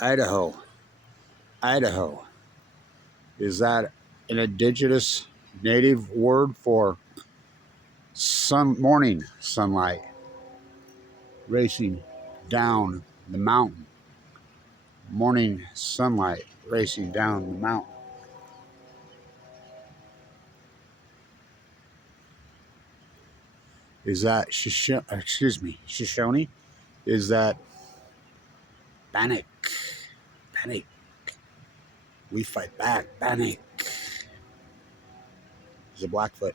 Idaho. Idaho. Is that an indigenous native word for morning sunlight racing down the mountain? Morning sunlight racing down the mountain. Is that Shoshone? Is that Bannock? Bannock. We fight back. Bannock. Is it Blackfoot?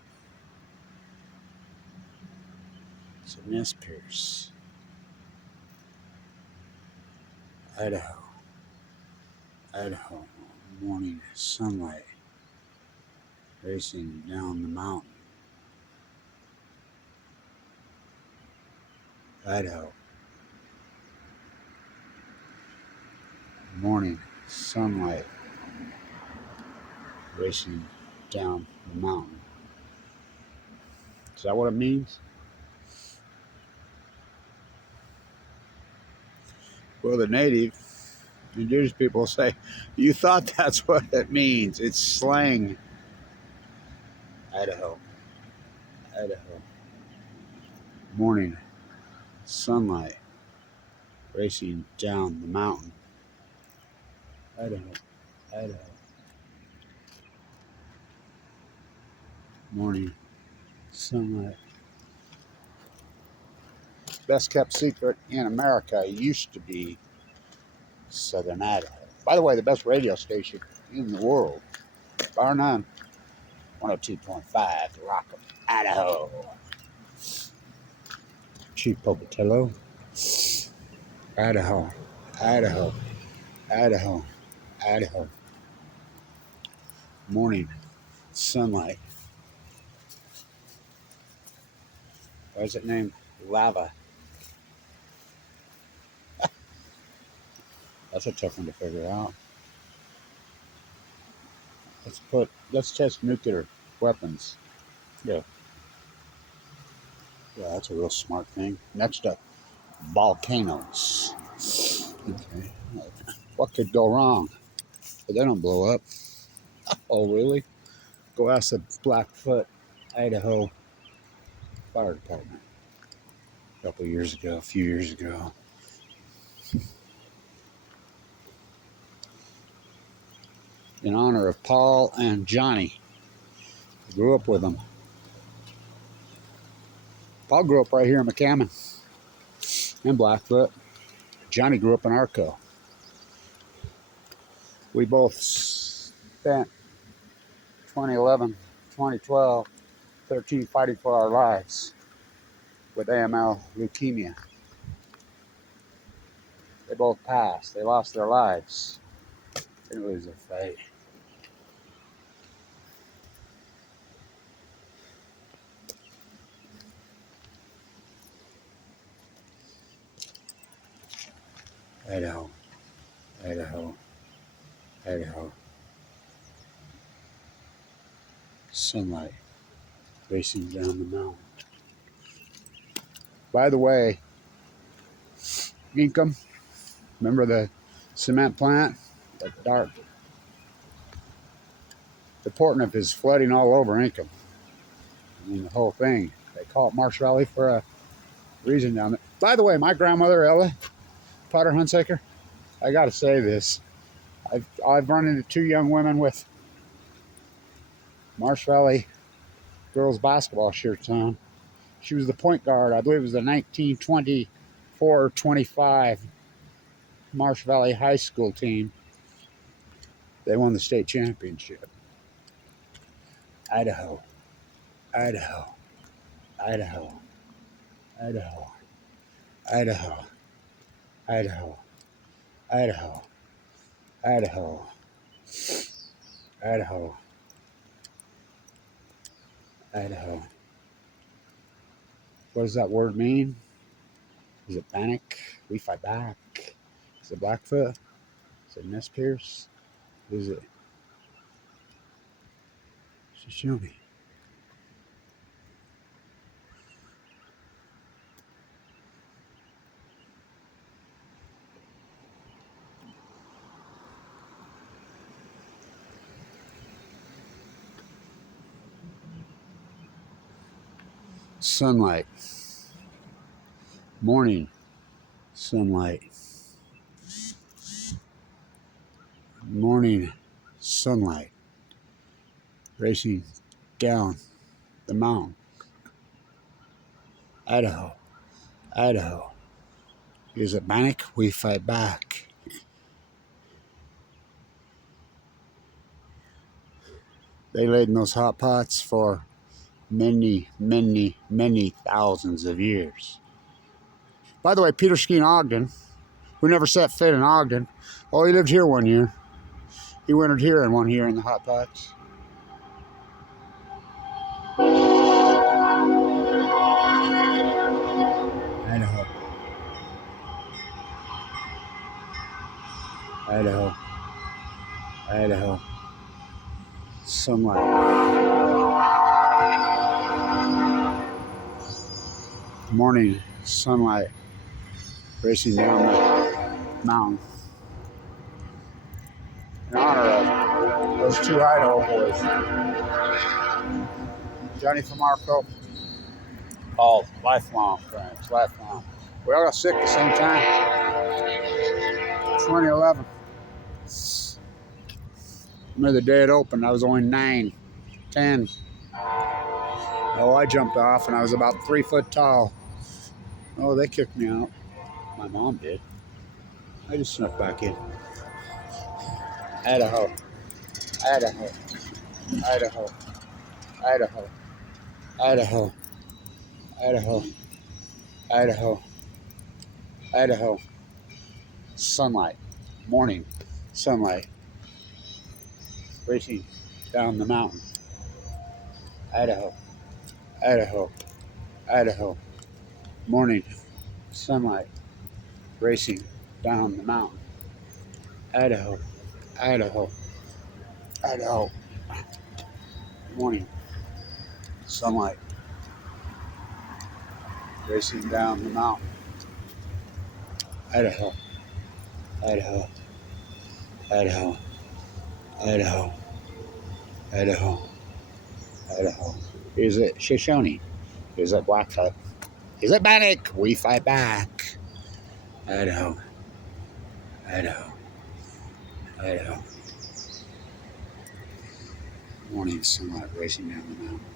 Is it Nez Perce? Idaho. Idaho. Morning sunlight racing down the mountain. Idaho. Morning sunlight racing down the mountain. Is that what it means? Well, the native indigenous people say, you thought that's what it means. It's slang. Idaho. Idaho. Morning sunlight racing down the mountain. Idaho. Idaho. Morning sunlight. Best kept secret in America used to be Southern Idaho. By the way, the best radio station in the world, bar none. 102.5 Rock of Idaho. Chief Pocatello. Idaho. Idaho. Idaho. Idaho. Morning sunlight. Why is it named Lava? That's a tough one to figure out. Let's test nuclear weapons. Yeah. Yeah, that's a real smart thing. Next up, volcanoes. Okay. What could go wrong? But they don't blow up. Oh, really? Go ask the Blackfoot, Idaho Fire Department. A few years ago. In honor of Paul and Johnny. I grew up with them. Paul grew up right here in McCammon and Blackfoot. Johnny grew up in Arco. We both spent 2011, 2012, 13 fighting for our lives with AML leukemia. They both passed. They lost their lives. It was a fight. Idaho. Idaho. Idaho. Sunlight racing down the mountain. By the way, Inkum, remember the cement plant? The dark. The Portneuf is flooding all over Inkum. I mean, the whole thing. They call it Marsh Valley for a reason down there. By the way, my grandmother, Ella Potter Hunsaker, I got to say this. I've run into two young women with Marsh Valley girls basketball shirts on. She was the point guard. I believe it was the 1924-25 Marsh Valley High School team. They won the state championship. Idaho. Idaho. Idaho. Idaho. Idaho. Idaho. Idaho. Idaho. Idaho. Idaho. What does that word mean? Is it Bannock? We fight back. Is it Blackfoot? Is it Nez Perce? Is it Shoshone? sunlight. Morning sunlight. Morning sunlight. Racing down the mountain. Idaho. Idaho. Is it panic? We fight back. They laid in those hot pots for many, many, many thousands of years. By the way, Peter Skeen Ogden, who never set foot in Ogden, oh, he lived here 1 year. He wintered here in 1 year in the hot pots. Idaho. Idaho. Idaho. Sunlight. Morning sunlight racing down the mountain. In honor of those 2 Idaho boys, Johnny Famarco, all lifelong friends, lifelong. We all got sick at the same time. 2011. Remember the day it opened, I was only 9, 10. Oh, I jumped off and I was about 3 foot tall. Oh, they kicked me out. My mom did. I just snuck back in. Idaho. Idaho. Idaho. Idaho. Idaho. Idaho. Idaho. Idaho. Sunlight. Morning sunlight. Racing down the mountain. Idaho. Idaho. Idaho. Morning sunlight. Racing down the mountain. Idaho. Idaho. Idaho. Morning sunlight. Racing down the mountain. Idaho. Idaho. Idaho. Idaho. Idaho. Idaho. Is it Shoshone? Is it Blackfoot? Is it Bannock? We fight back. Idaho. Idaho. Idaho. Morning sunlight racing down the mountain.